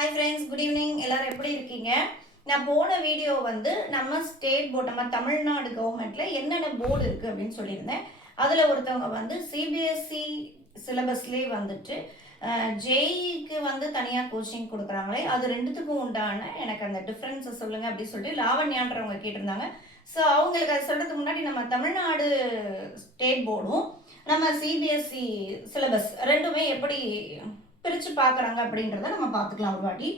Hi friends, good evening. எல்லாரும் எப்படி இருக்கீங்க? நான் போன வீடியோ வந்து நம்ம ஸ்டேட் போர்டு நம்ம தமிழ்நாடு கவர்மெண்ட்ல என்னென்ன போர்டு இருக்கு அப்படின்னு சொல்லியிருந்தேன். அதில் ஒருத்தவங்க வந்து சிபிஎஸ்சி சிலபஸ்லேயே வந்துட்டு ஜேஇக்கு வந்து தனியாக கோச்சிங் கொடுக்குறாங்களே அது ரெண்டுத்துக்கும் உண்டான எனக்கு அந்த டிஃப்ரென்ஸை சொல்லுங்கள் அப்படின்னு சொல்லிட்டு லாவண்யான்றவங்க கேட்டிருந்தாங்க. ஸோ அவங்களுக்கு அதை சொல்கிறதுக்கு முன்னாடி நம்ம தமிழ்நாடு ஸ்டேட் போர்டும் நம்ம சிபிஎஸ்சி சிலபஸ் ரெண்டுமே எப்படி பிரித்து பார்க்குறாங்க அப்படின்றத நம்ம பார்த்துக்கலாம் ஒரு வாட்டி.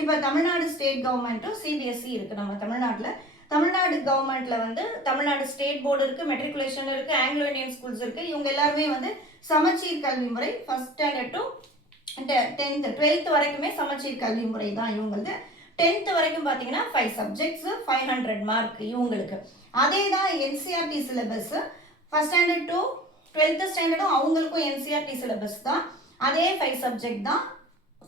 இப்போ தமிழ்நாடு ஸ்டேட் கவர்மெண்ட்டும் சிபிஎஸ்சி இருக்குது நம்ம தமிழ்நாட்டில். தமிழ்நாடு கவர்மெண்ட்டில் வந்து தமிழ்நாடு ஸ்டேட் போர்டு இருக்குது, மெட்ரிகுலேஷன் இருக்குது, ஆங்கிலோ இண்டியன் ஸ்கூல்ஸ் இருக்குது. இவங்க எல்லாருமே வந்து சமச்சீர் கல்வி முறை first standard to 10th 12th வரைக்குமே சமச்சீர் கல்வி முறை தான் இவங்களுக்கு. 10th வரைக்கும் பார்த்தீங்கன்னா 5 சப்ஜெக்ட்ஸ் 500 மார்க் இவங்களுக்கு. அதே தான் NCERT syllabus. First standard to 12th ஸ்டாண்டர்டும் அவங்களுக்கும் என்சிஆர்டி சிலபஸ் தான். அதே 5 சப்ஜெக்ட் தான்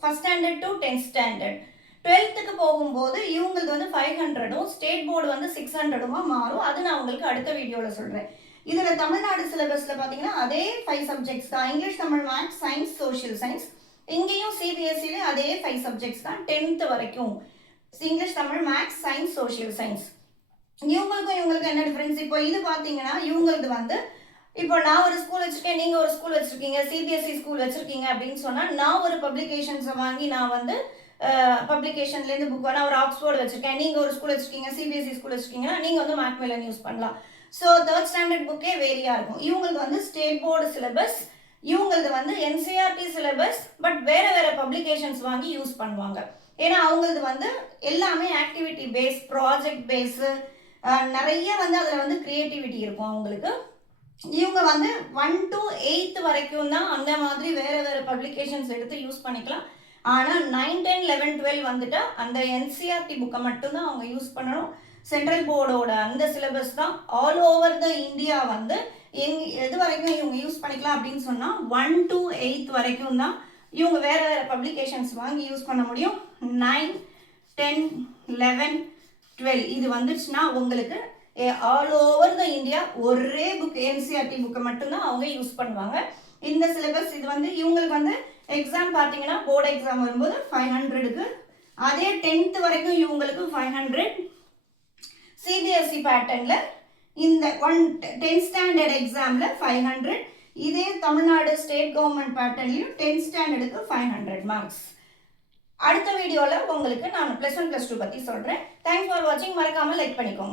first standard to 10th standard. 12th போகும்போது இவங்களுக்கு வந்து 500ம் ஸ்டேட் போர்டு வந்து 600மா மாறும். அது நான் உங்களுக்கு அடுத்த வீடியோவில் சொல்கிறேன். இதில் தமிழ்நாடு சிலபஸில் பார்த்தீங்கன்னா அதே 5 சப்ஜெக்ட்ஸ் தான். English, Tamil, maths, science, social science. இங்கேயும் சிபிஎஸ்சிலையும் அதே 5 சப்ஜெக்ட்ஸ் தான் 10th வரைக்கும். English, Tamil, maths, science, social science. இவங்களுக்கும் என்ன டிஃப்ரென்ஸ்? இப்போ இது பார்த்தீங்கன்னா இவங்களுக்கு வந்து இப்போ நான் ஒரு ஸ்கூல் வச்சுருக்கேன், நீங்கள் ஒரு ஸ்கூல் வச்சுருக்கீங்க, சிபிஎஸ்சி ஸ்கூல் வச்சுருக்கீங்க அப்படின்னு சொன்னால் நான் ஒரு பப்ளிகேஷன்ஸை வாங்கி நான் வந்து பப்ளிகேஷன்லேருந்து புக் நான் ஒரு ஆக்ஸ்போர்டு வச்சுருக்கேன், நீங்கள் ஒரு ஸ்கூல் வச்சுருக்கீங்க, சிபிஎஸ்சி ஸ்கூல் வச்சுருக்கீங்கன்னா நீங்கள் வந்து மேக்மிலன் யூஸ் பண்ணலாம். ஸோ 3rd ஸ்டாண்டர்ட் புக்கே வேரியாக இருக்கும். இவங்களுக்கு வந்து ஸ்டேட் போர்டு சிலபஸ், இவங்களுக்கு வந்து என்சிஆர்டி சிலபஸ், பட் வேறு வேறு பப்ளிகேஷன்ஸ் வாங்கி யூஸ் பண்ணுவாங்க. ஏன்னா அவங்களுக்கு வந்து எல்லாமே ஆக்டிவிட்டி பேஸ், ப்ராஜெக்ட் பேஸு, நிறைய வந்து அதில் வந்து க்ரியேட்டிவிட்டி இருக்கும் அவங்களுக்கு. இவங்க வந்து 1 to 8th வரைக்கும் தான் அந்த மாதிரி வேறு வேறு பப்ளிகேஷன்ஸ் எடுத்து யூஸ் பண்ணிக்கலாம். ஆனால் 9, 10, 11, 12 வந்துட்டா அந்த என்சிஆர்டி புக்கை மட்டும்தான் அவங்க யூஸ் பண்ணணும். சென்ட்ரல் போர்டோட அந்த சிலபஸ் தான் ஆல் ஓவர் த இந்தியா வந்து எது வரைக்கும் இவங்க யூஸ் பண்ணிக்கலாம் அப்படின்னு சொன்னால் 1 to 8th வரைக்கும் தான் இவங்க வேறு வேறு பப்ளிகேஷன்ஸ் வாங்கி யூஸ் பண்ண முடியும். 9, 10, 11, 12 இது வந்துச்சுன்னா உங்களுக்கு ஆல் ஓவர் த இந்தியா ஒரே புக் என்சிஆர்டி புக்கை மட்டும்தான் அவங்க யூஸ் பண்ணுவாங்க. இந்த சிலபஸ் இது வந்து இவங்களுக்கு வந்து எக்ஸாம் பார்த்தீங்கன்னா போர்டு எக்ஸாம் வரும்போது 500க்கு, அதே 10th வரைக்கும் இவங்களுக்கு 500. சிபிஎஸ்சி பேட்டர்னில் இந்த 10th ஸ்டாண்டர்ட் எக்ஸாமில் 500. இதே தமிழ்நாடு ஸ்டேட் கவர்மெண்ட் பேட்டர்ன்லையும் 10th ஸ்டாண்டர்டுக்கு 500 மார்க்ஸ். அடுத்த வீடியோவில் உங்களுக்கு நான் +1 +2 பற்றி சொல்கிறேன். தேங்க்ஸ் ஃபார் வாட்சிங். மறக்காமல் லைக் பண்ணிக்கோங்க.